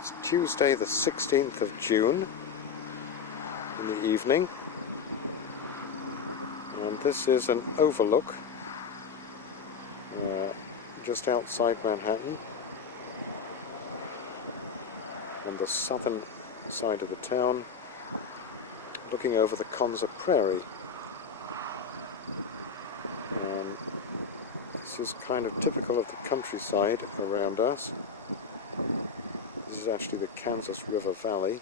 It's Tuesday the 16th of June in the evening, and this is an overlook just outside Manhattan on the southern side of the town, looking over the Konza Prairie. This is kind of typical of the countryside around us. This is actually the Kansas River Valley,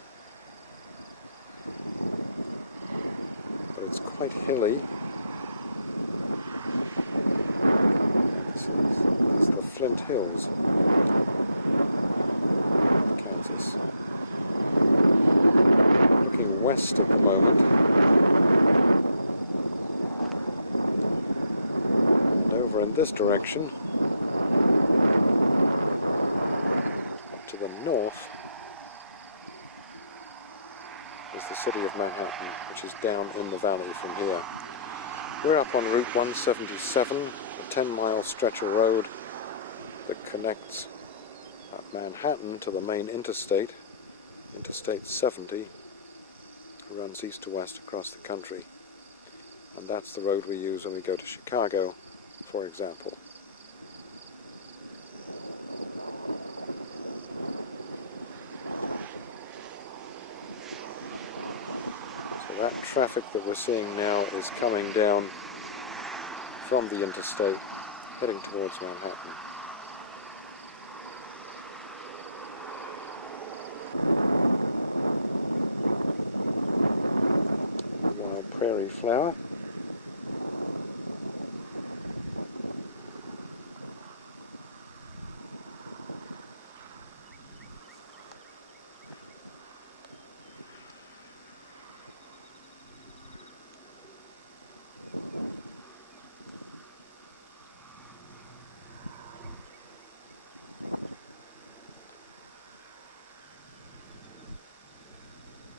but it's quite hilly. This is the Flint Hills, Kansas. Looking west at the moment, and over in this direction, to the north, is the city of Manhattan, which is down in the valley from here. We're up on Route 177, a 10-mile stretch of road that connects Manhattan to the main interstate, Interstate 70, runs east to west across the country. And that's the road we use when we go to Chicago, for example. So that traffic that we're seeing now is coming down from the interstate, heading towards Manhattan. Wild prairie flower.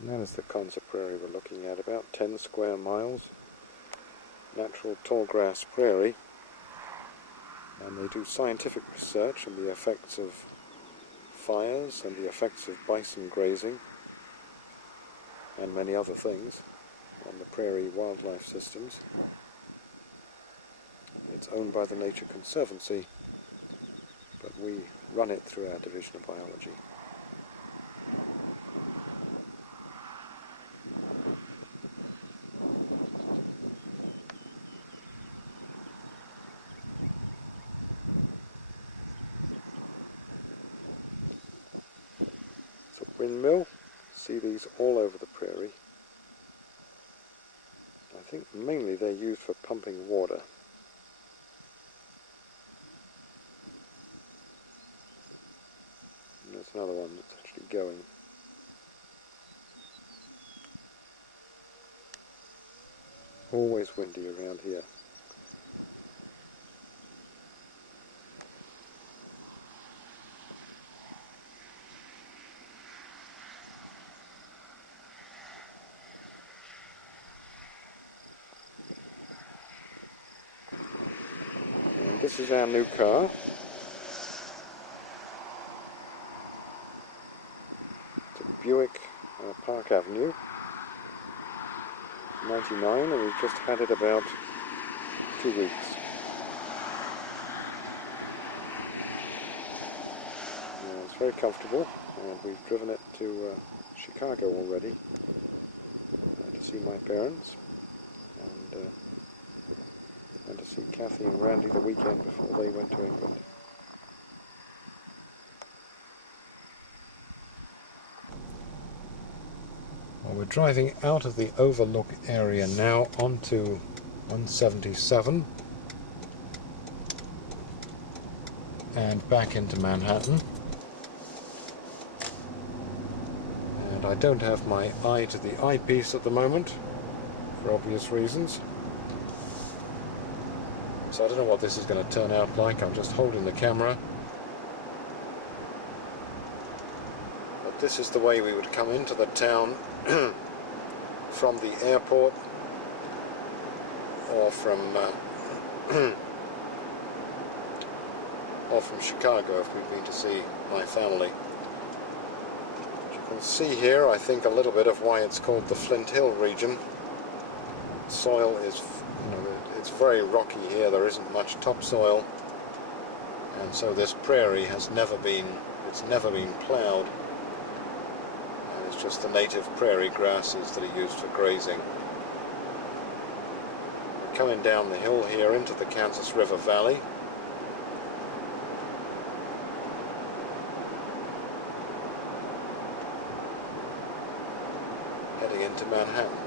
And that is the Konza Prairie we're looking at, about 10 square miles. Natural tall grass prairie. And they do scientific research on the effects of fires and the effects of bison grazing and many other things on the prairie wildlife systems. It's owned by the Nature Conservancy, but we run it through our Division of Biology. Windmill, see these all over the prairie. I think mainly they're used for pumping water. And there's another one that's actually going. Always windy around here. This is our new car. It's a Buick Park Avenue 99, and we've just had it about 2 weeks. It's very comfortable, and we've driven it to Chicago already to see my parents and to see Kathy and Randy the weekend before they went to England. Well, we're driving out of the overlook area now onto 177 and back into Manhattan. And I don't have my eye to the eyepiece at the moment, for obvious reasons. So I don't know what this is going to turn out like. I'm just holding the camera. But this is the way we would come into the town from the airport or from Chicago if we've been to see my family. can see here, I think, a little bit of why it's called the Flint Hill region. Soil is, it's very rocky here. There isn't much topsoil, and so this prairie has never been ploughed. And it's just the native prairie grasses that are used for grazing. We're coming down the hill here into the Kansas River Valley. Heading into Manhattan.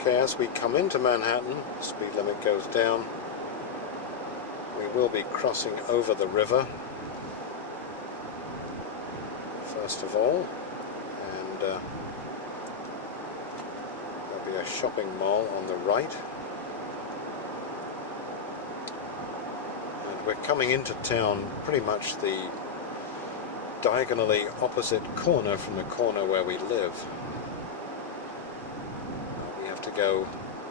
Okay, as we come into Manhattan, the speed limit goes down. We will be crossing over the river first of all, and there'll be a shopping mall on the right. And we're coming into town pretty much the diagonally opposite corner from the corner where we live. We have to go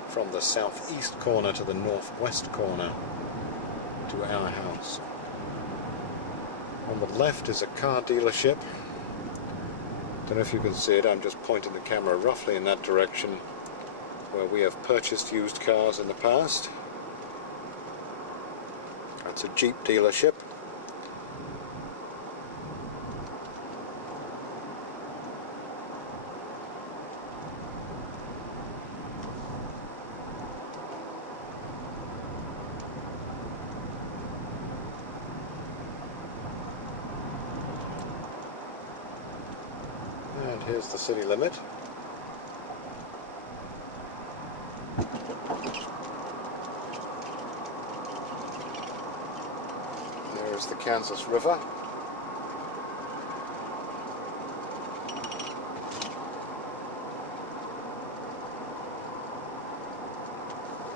from the southeast corner to the northwest corner to our house. On the left is a car dealership. Don't know if you can see it, I'm just pointing the camera roughly in that direction where we have purchased used cars in the past. That's a Jeep dealership. And here's the city limit. There's the Kansas River.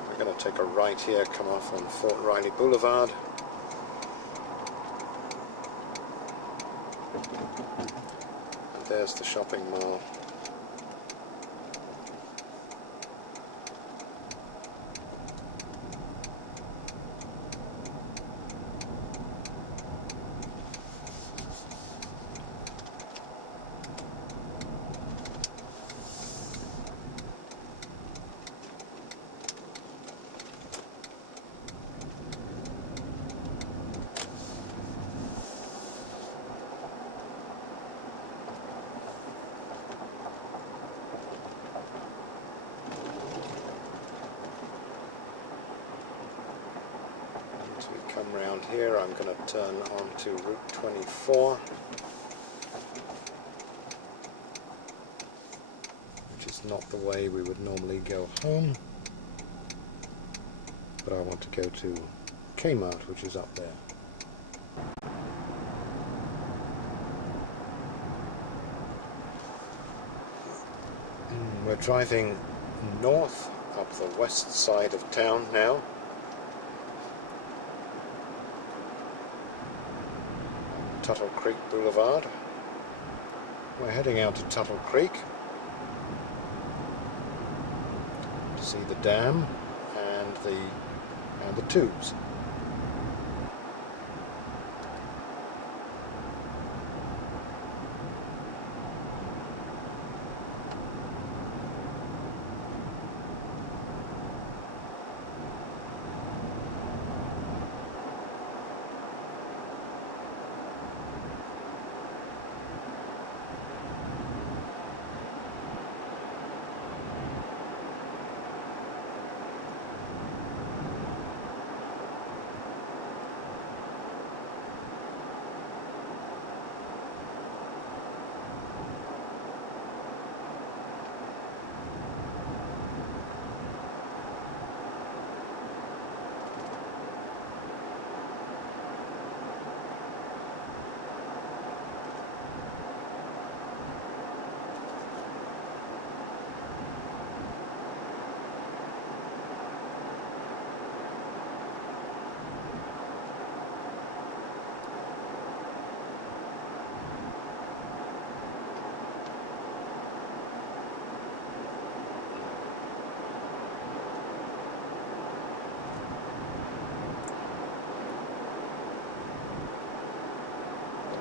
We're going to take a right here, come off on Fort Riley Boulevard. There's the shopping mall. Come round here, I'm going to turn onto Route 24, which is not the way we would normally go home, but I want to go to Kmart, which is up there. We're driving north up the west side of town now. Tuttle Creek Boulevard. We're heading out to Tuttle Creek to see the dam and the tubes.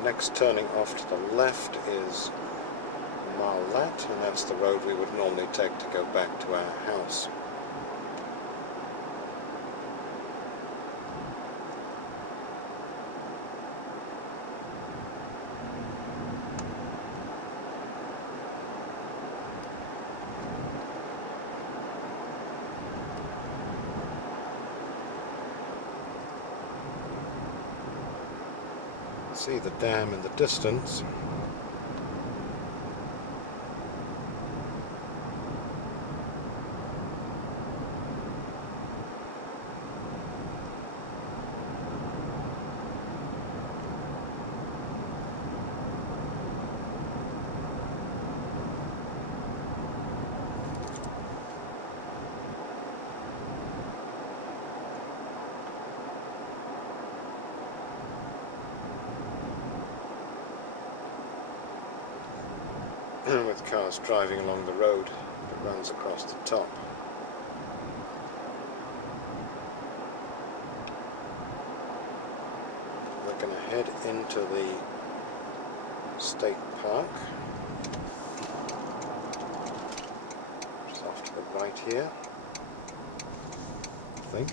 Next turning off to the left is Marlat, and that's the road we would normally take to go back to our house. See the dam in the distance. With cars driving along the road that runs across the top. We're going to head into the state park. Just off to the right here, I think.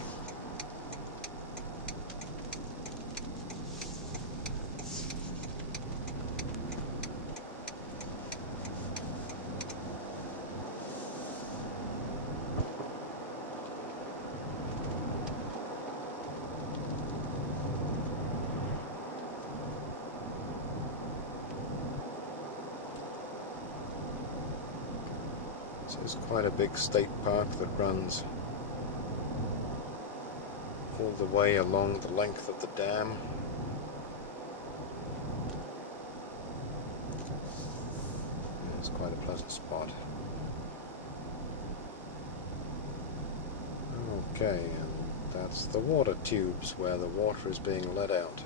So it's quite a big state park that runs all the way along the length of the dam. It's quite a pleasant spot. Okay, and that's the water tubes where the water is being let out.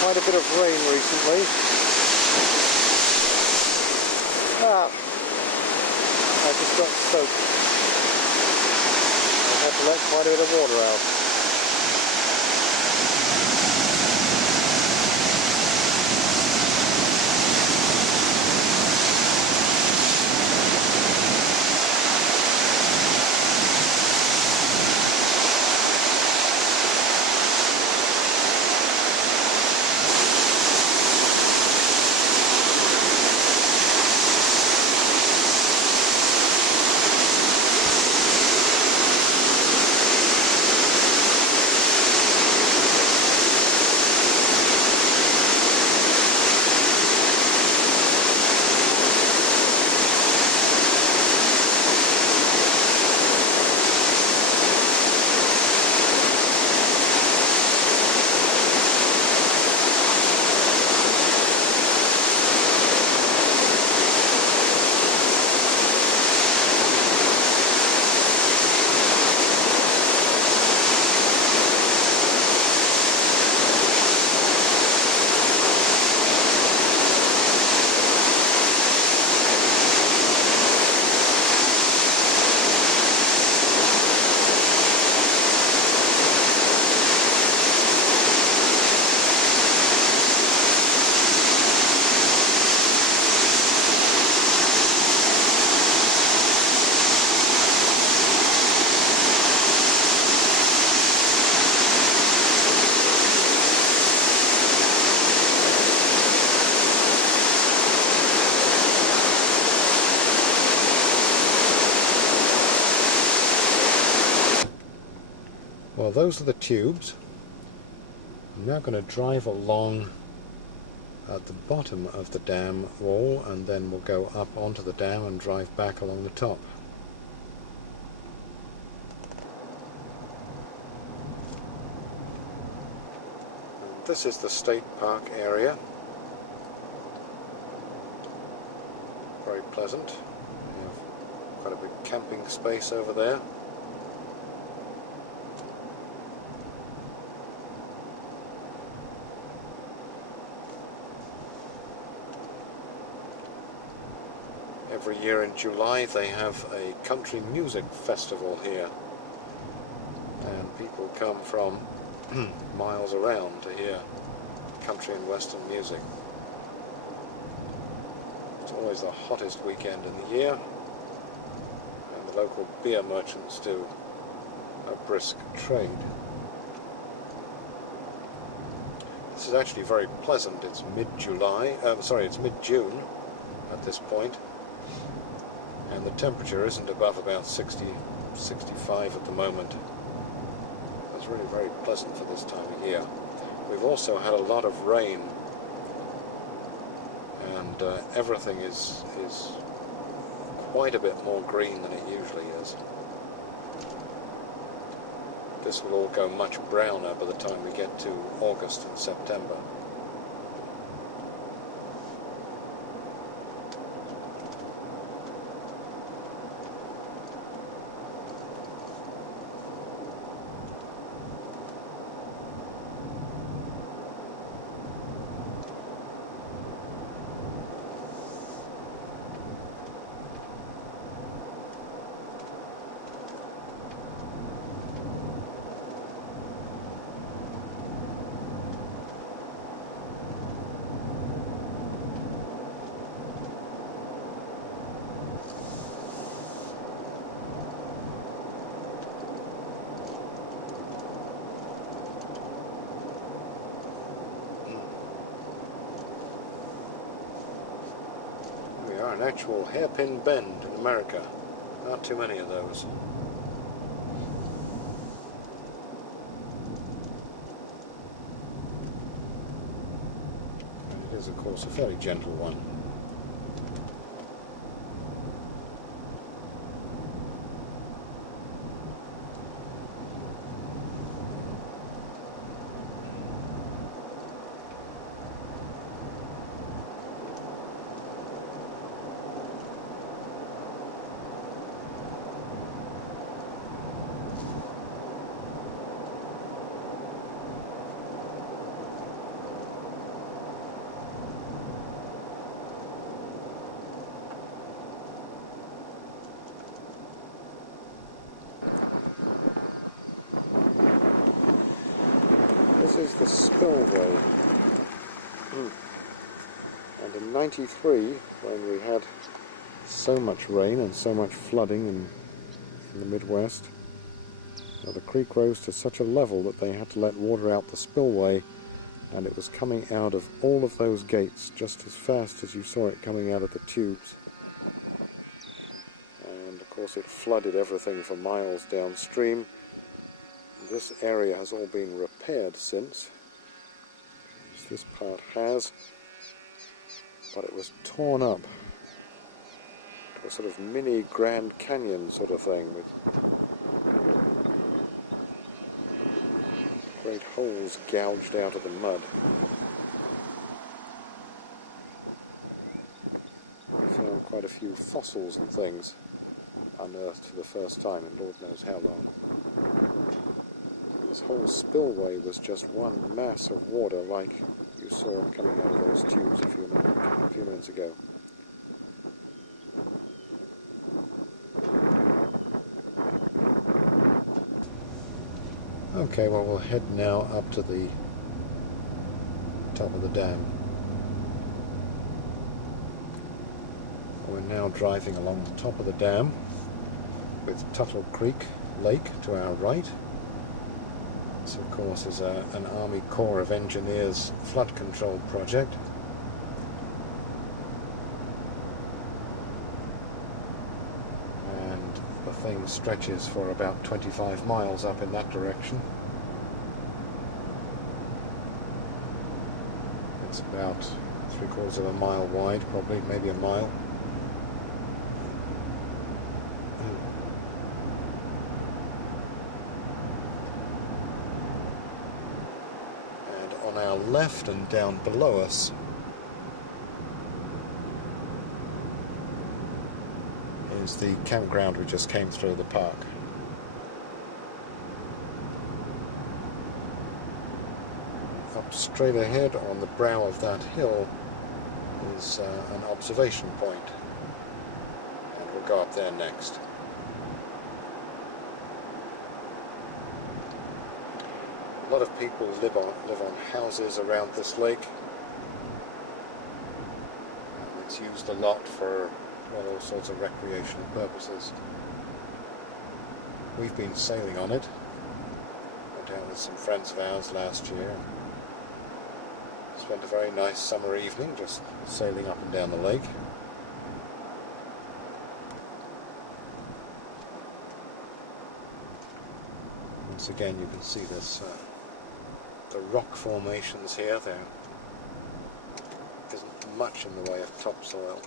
Quite a bit of rain recently. I just got soaked. I had to let quite a bit of water out. Well, those are the tubes. I'm now going to drive along at the bottom of the dam wall, and then we'll go up onto the dam and drive back along the top. And this is the state park area. Very pleasant. We have Quite a big camping space over there. Every year in July they have a country music festival here, and people come from miles around to hear country and western music. It's always the hottest weekend in the year, and the local beer merchants do a brisk trade. This is actually very pleasant. It's mid-July, it's mid-June at this point, and the temperature isn't above about 60, 65 at the moment. It's really very pleasant for this time of year. We've also had a lot of rain, and everything is quite a bit more green than it usually is. This will all go much browner by the time we get to August and September. An actual hairpin bend in America. Not too many of those. And it is, of course, a fairly gentle one. This is the spillway. And in '93, when we had so much rain and so much flooding in the Midwest, the creek rose to such a level that they had to let water out the spillway, and it was coming out of all of those gates just as fast as you saw it coming out of the tubes. And of course it flooded everything for miles downstream. This area has all been repaired since. This part has, but it was torn up to a sort of mini Grand Canyon sort of thing, with great holes gouged out of the mud. We found quite a few fossils and things unearthed for the first time in Lord knows how long. This whole spillway was just one mass of water, like you saw coming out of those tubes a few minutes ago. Okay, well, we'll head now up to the top of the dam. We're now driving along the top of the dam with Tuttle Creek Lake to our right. This, of course, is an Army Corps of Engineers flood control project. And the thing stretches for about 25 miles up in that direction. It's about 3/4 of a mile wide, probably, maybe a mile. On our left and down below us is the campground we just came through, the park. Up straight ahead on the brow of that hill is an observation point, and we'll go up there next. A lot of people live on houses around this lake. It's used a lot for all sorts of recreational purposes. We've been sailing on it. Went down with some friends of ours last year. Spent a very nice summer evening just sailing up and down the lake. Once again you can see this, the rock formations here. There isn't much in the way of topsoil.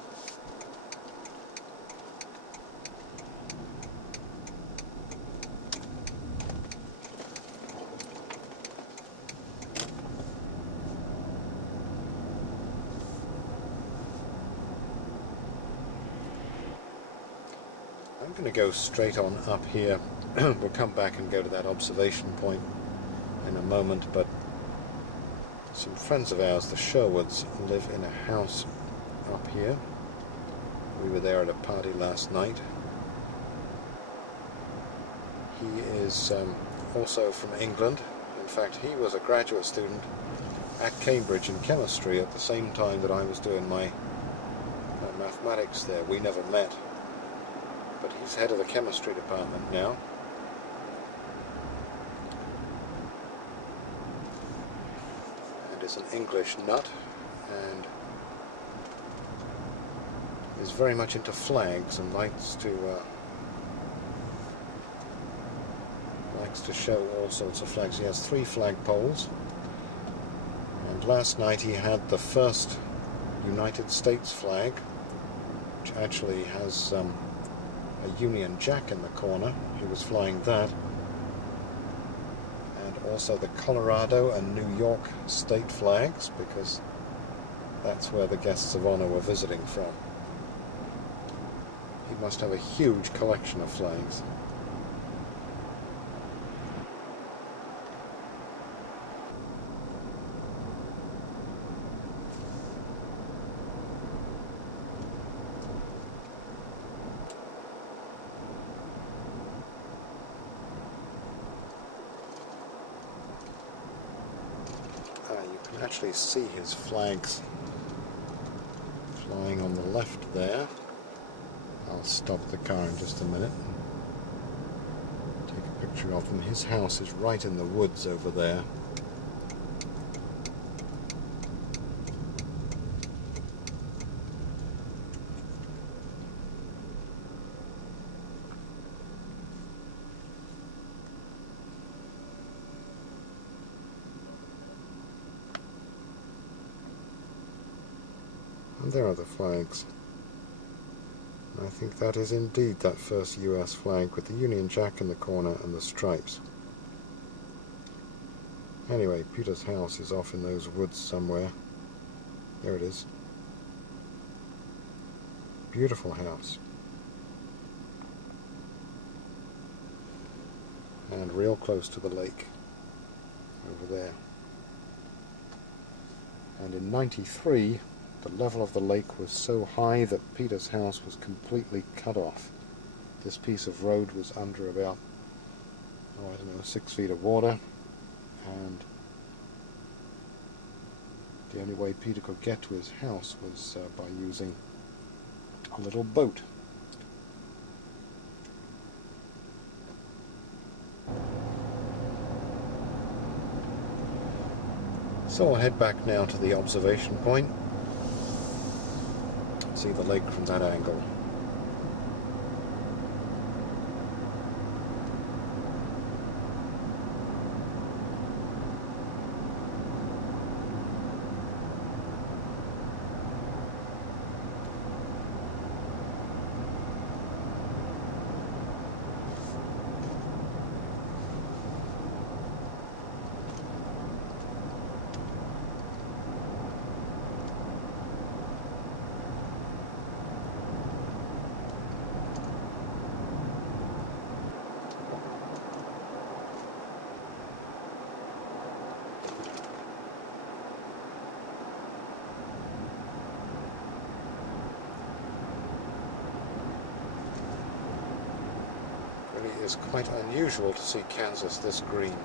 I'm going to go straight on up here. We'll come back and go to that observation point in a moment, but some friends of ours, the Sherwoods, live in a house up here. We were there at a party last night. He is also from England. In fact, he was a graduate student at Cambridge in chemistry at the same time that I was doing my mathematics there. We never met, but he's head of the chemistry department now. And is an English nut, and is very much into flags and likes to show all sorts of flags. He has 3 flagpoles, and last night he had the first United States flag, which actually has a Union Jack in the corner. He was flying that, and also the Colorado and New York state flags, because that's where the guests of honor were visiting from. He must have a huge collection of flags. You can actually see his flags flying on the left there. I'll stop the car in just a minute and take a picture of them. His house is right in the woods over there. And there are the flags. I think that is indeed that first US flag with the Union Jack in the corner and the stripes. Anyway, Peter's house is off in those woods somewhere. There it is. Beautiful house. And real close to the lake over there. And in '93, the level of the lake was so high that Peter's house was completely cut off. This piece of road was under about, 6 feet of water, and the only way Peter could get to his house was by using a little boat. So I'll head back now to the observation point. See the lake from that angle. Really is quite unusual to see Kansas this green.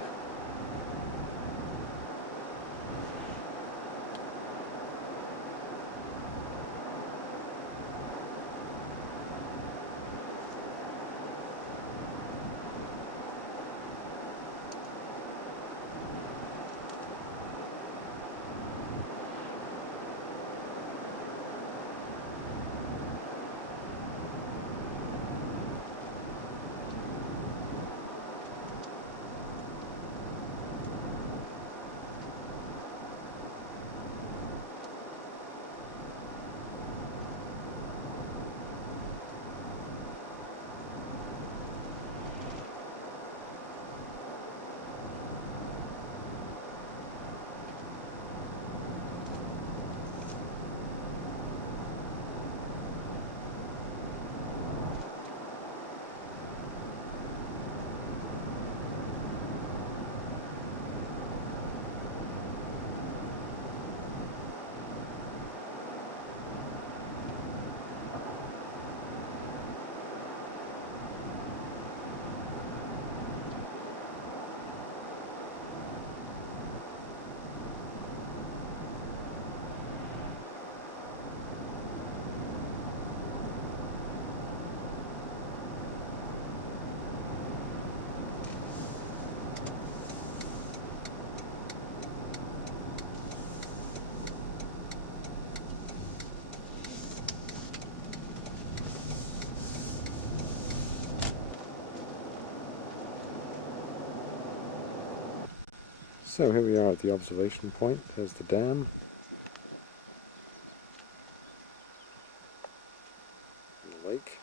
So here we are at the observation point. There's the dam. And the lake.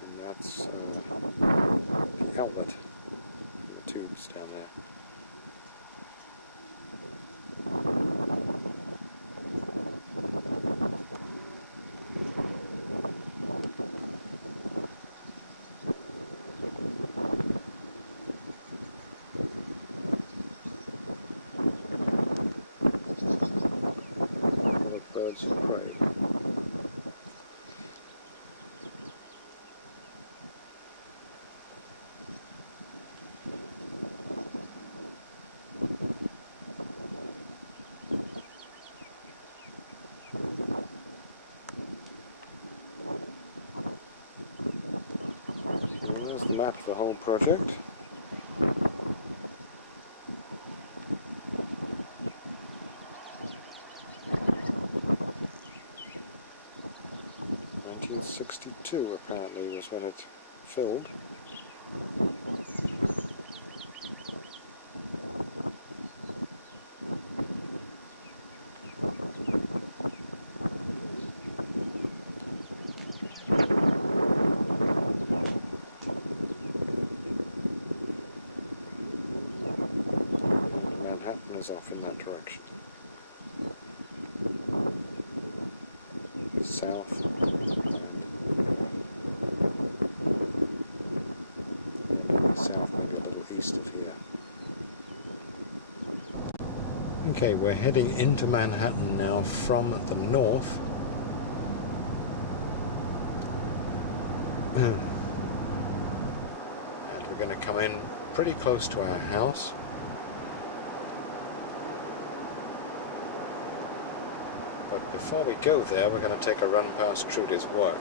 And that's the outlet in the tubes down there. Birds of prey. And there's the map of the whole project. '62 apparently was when it filled. Manhattan is off in that direction. South and south, maybe a little east of here. Okay, we're heading into Manhattan now from the north. And we're going to come in pretty close to our house. But before we go there, we're going to take a run past Trudy's work.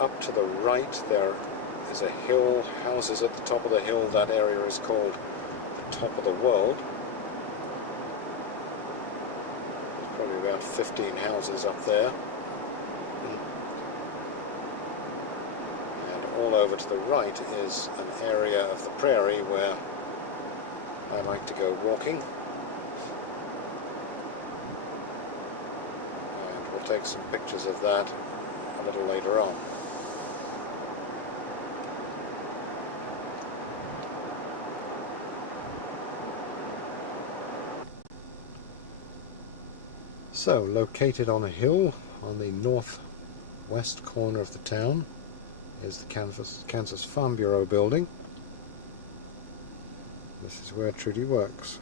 Up to the right there is a hill, houses at the top of the hill. That area is called the top of the world. There's probably about 15 houses up there. And all over to the right is an area of the prairie where I like to go walking. And we'll take some pictures of that a little later on. So, located on a hill on the northwest corner of the town, Here's the Kansas Farm Bureau building. This is where Trudy works.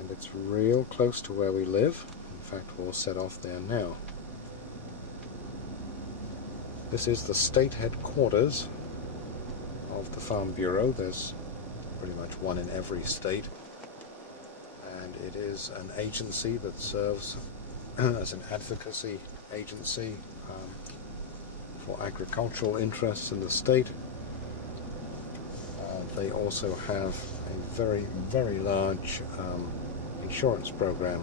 And it's real close to where we live. In fact, we'll set off there now. This is the state headquarters of the Farm Bureau. There's pretty much one in every state. And it is an agency that serves as an advocacy agency for agricultural interests in the state. They also have a very, very large insurance program,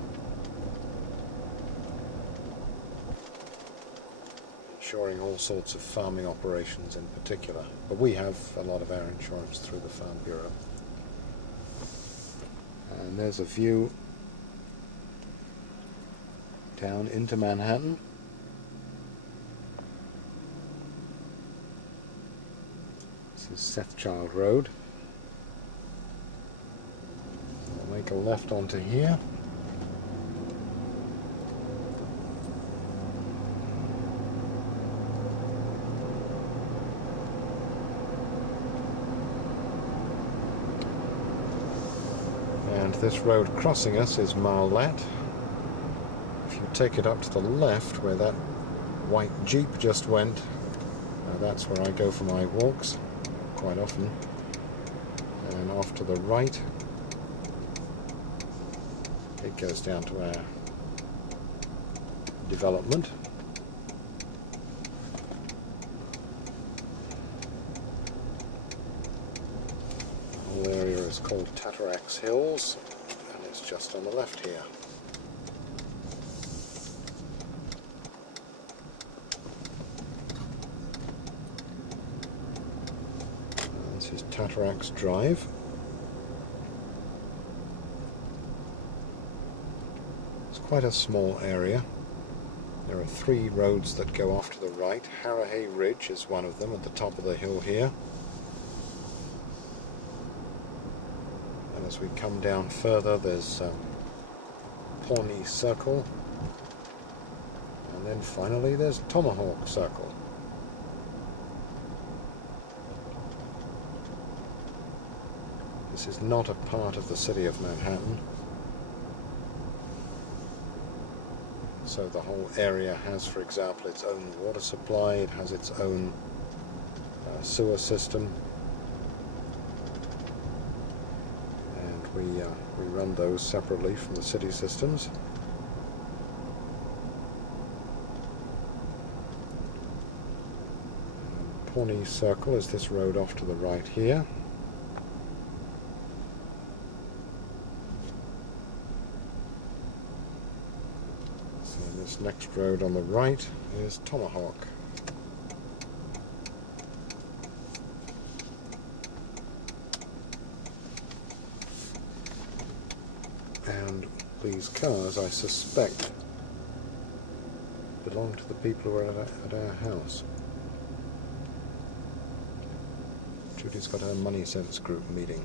insuring all sorts of farming operations in particular. But we have a lot of our insurance through the Farm Bureau. And there's a view down into Manhattan. This is Sethchild Road. We'll make a left onto here. And this road crossing us is Marlette. If you take it up to the left where that white Jeep just went, that's where I go for my walks quite often. And off to the right, it goes down to our development. The whole area is called Tatarax Hills, and it's just on the left here. This is Tatarax Drive. It's quite a small area. There are 3 roads that go off to the right. Harrowhay Ridge is one of them at the top of the hill here. And as we come down further, there's Pawnee Circle. And then finally there's Tomahawk Circle. This is not a part of the city of Manhattan. So the whole area has, for example, its own water supply, it has its own sewer system. And we run those separately from the city systems. Pawnee Circle is this road off to the right here. This next road on the right is Tomahawk. And these cars, I suspect, belong to the people who are at our house. Judy's got her Money Sense group meeting.